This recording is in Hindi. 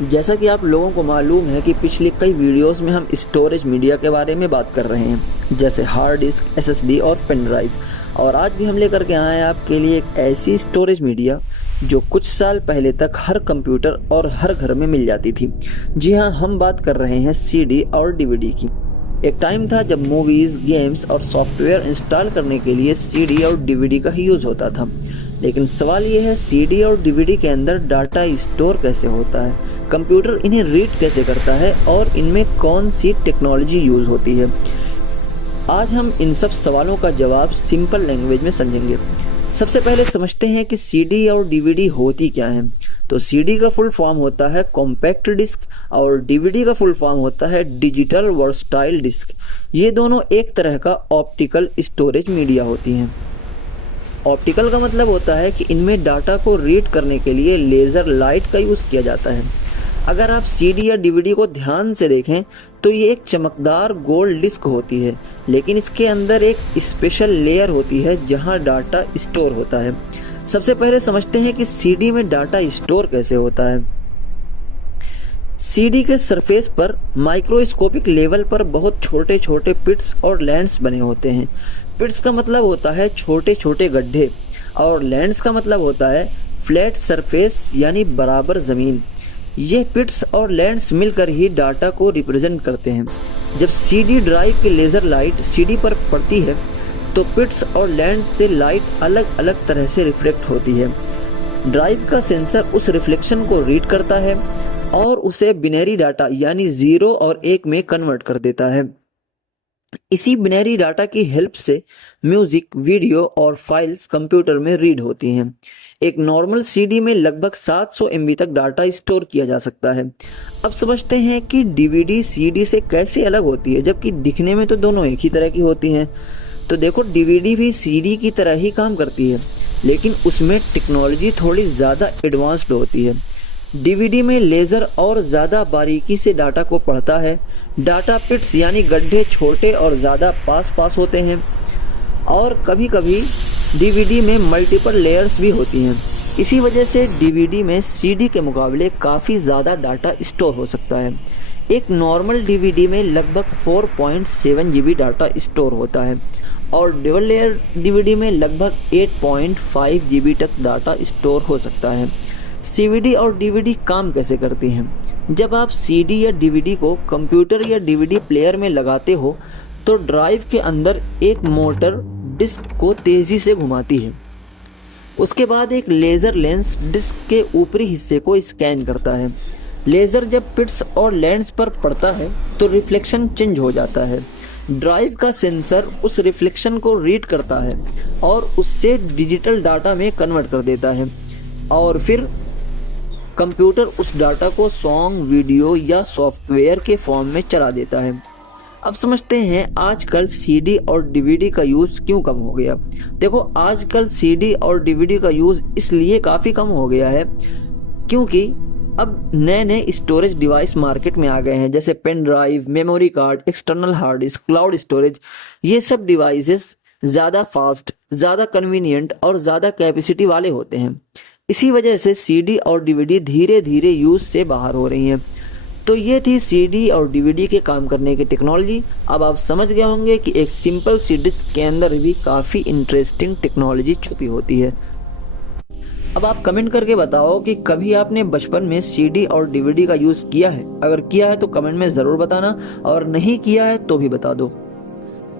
जैसा कि आप लोगों को मालूम है कि पिछले कई वीडियोस में हम स्टोरेज मीडिया के बारे में बात कर रहे हैं, जैसे हार्ड डिस्क, एसएसडी और पेन ड्राइव। और आज भी हम लेकर के आए हैं आपके लिए एक ऐसी स्टोरेज मीडिया जो कुछ साल पहले तक हर कंप्यूटर और हर घर में मिल जाती थी। जी हाँ, हम बात कर रहे हैं सीडी और डीवीडी की। एक टाइम था जब मूवीज़, गेम्स और सॉफ्टवेयर इंस्टॉल करने के लिए सीडी और डीवीडी का ही यूज़ होता था। लेकिन सवाल ये है, सीडी और डीवीडी के अंदर डाटा स्टोर कैसे होता है, कंप्यूटर इन्हें रीड कैसे करता है और इनमें कौन सी टेक्नोलॉजी यूज़ होती है। आज हम इन सब सवालों का जवाब सिंपल लैंग्वेज में समझेंगे। सबसे पहले समझते हैं कि सीडी और डीवीडी होती क्या है। तो सीडी का फुल फॉर्म होता है कॉम्पैक्ट डिस्क और डीवीडी का फुल फॉर्म होता है डिजिटल वर्सटाइल डिस्क। ये दोनों एक तरह का ऑप्टिकल स्टोरेज मीडिया होती हैं। ऑप्टिकल का मतलब होता है कि इनमें डाटा को रीड करने के लिए लेज़र लाइट का यूज़ किया जाता है। अगर आप सीडी या डीवीडी को ध्यान से देखें तो ये एक चमकदार गोल्ड डिस्क होती है, लेकिन इसके अंदर एक स्पेशल लेयर होती है जहां डाटा स्टोर होता है। सबसे पहले समझते हैं कि सीडी में डाटा स्टोर कैसे होता है। सीडी के सरफेस पर माइक्रोस्कोपिक लेवल पर बहुत छोटे छोटे पिट्स और लैंड्स बने होते हैं। पिट्स का मतलब होता है छोटे छोटे गड्ढे और लैंड्स का मतलब होता है फ्लैट सरफेस यानी बराबर ज़मीन। ये पिट्स और लैंड्स मिलकर ही डाटा को रिप्रेजेंट करते हैं। जब सीडी ड्राइव की लेज़र लाइट सीडी पर पड़ती है तो पिट्स और लैंड्स से लाइट अलग अलग तरह से रिफ्लेक्ट होती है। ड्राइव का सेंसर उस रिफ्लेक्शन को रीड करता है और उसे बिनरी डाटा यानी 0 और 1 में कन्वर्ट कर देता है। इसी बिनरी डाटा की हेल्प से म्यूजिक, वीडियो और फाइल्स कंप्यूटर में रीड होती हैं। एक नॉर्मल सीडी में लगभग 700 MB तक डाटा स्टोर किया जा सकता है। अब समझते हैं कि डीवीडी सीडी से कैसे अलग होती है, जबकि दिखने में तो दोनों एक ही तरह की होती हैं। तो देखो, डीवीडी भी सीडी की तरह ही काम करती है, लेकिन उसमें टेक्नोलॉजी थोड़ी ज़्यादा एडवांस्ड होती है। डीवीडी में लेज़र और ज़्यादा बारीकी से डाटा को पढ़ता है। डाटा पिट्स यानी गड्ढे छोटे और ज़्यादा पास होते हैं और कभी कभी डीवीडी में मल्टीपल लेयर्स भी होती हैं। इसी वजह से डीवीडी में सीडी के मुकाबले काफ़ी ज़्यादा डाटा स्टोर हो सकता है। एक नॉर्मल डीवीडी में लगभग 4.7 GB डाटा स्टोर होता है और डबल लेयर डीवीडी में लगभग 8.5 GB तक डाटा स्टोर हो सकता है। सीवीडी और डीवीडी काम कैसे करती हैं? जब आप सीडी या डीवीडी को कंप्यूटर या डीवीडी प्लेयर में लगाते हो तो ड्राइव के अंदर एक मोटर डिस्क को तेज़ी से घुमाती है। उसके बाद एक लेज़र लेंस डिस्क के ऊपरी हिस्से को स्कैन करता है। लेज़र जब पिट्स और लेंस पर पड़ता है तो रिफ्लेक्शन चेंज हो जाता है। ड्राइव का सेंसर उस रिफ्लेक्शन को रीड करता है और उससे डिजिटल डाटा में कन्वर्ट कर देता है और फिर कंप्यूटर उस डाटा को सॉन्ग, वीडियो या सॉफ्टवेयर के फॉर्म में चला देता है। अब समझते हैं आजकल सीडी और डीवीडी का यूज़ क्यों कम हो गया। देखो, आजकल सीडी और डीवीडी का यूज़ इसलिए काफ़ी कम हो गया है क्योंकि अब नए नए स्टोरेज डिवाइस मार्केट में आ गए हैं, जैसे pen drive, memory card, external hard disk, cloud storage. ये सब डिवाइसेस ज़्यादा फास्ट, ज़्यादा कन्वीनियंट और ज़्यादा कैपेसिटी वाले होते हैं। इसी वजह से सीडी और डीवीडी धीरे धीरे यूज़ से बाहर हो रही हैं। तो ये थी सीडी और डीवीडी के काम करने की टेक्नोलॉजी। अब आप समझ गए होंगे कि एक सिंपल सी डिस्क के अंदर भी काफ़ी इंटरेस्टिंग टेक्नोलॉजी छुपी होती है। अब आप कमेंट करके बताओ कि कभी आपने बचपन में सीडी और डीवीडी का यूज़ किया है। अगर किया है तो कमेंट में ज़रूर बताना और नहीं किया है तो भी बता दो।